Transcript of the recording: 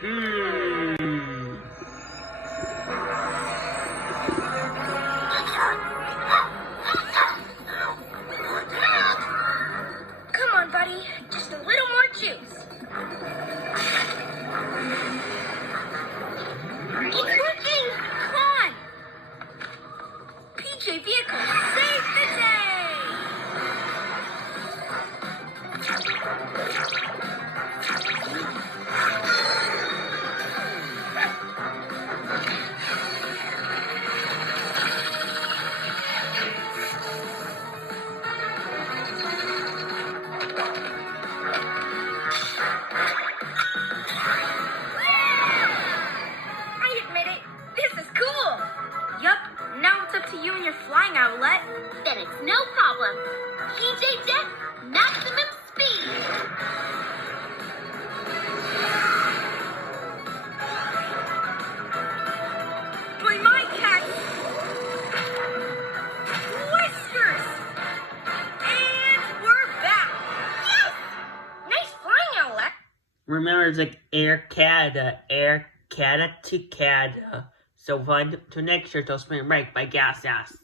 Come on, buddy. Just a little more juice. It's working! Come on! PJ Vehicle saved the day! I admit it. This is cool. Yup. Now it's up to you and your flying Owlette. Then it's no problem. PJ Jet, maximum speed. By my cat, Whiskers! And we're back! Yes! Nice flying, Owlette. Remember, it's like Air Canada to Canada. So fun to next year till spring break by Gas Ass.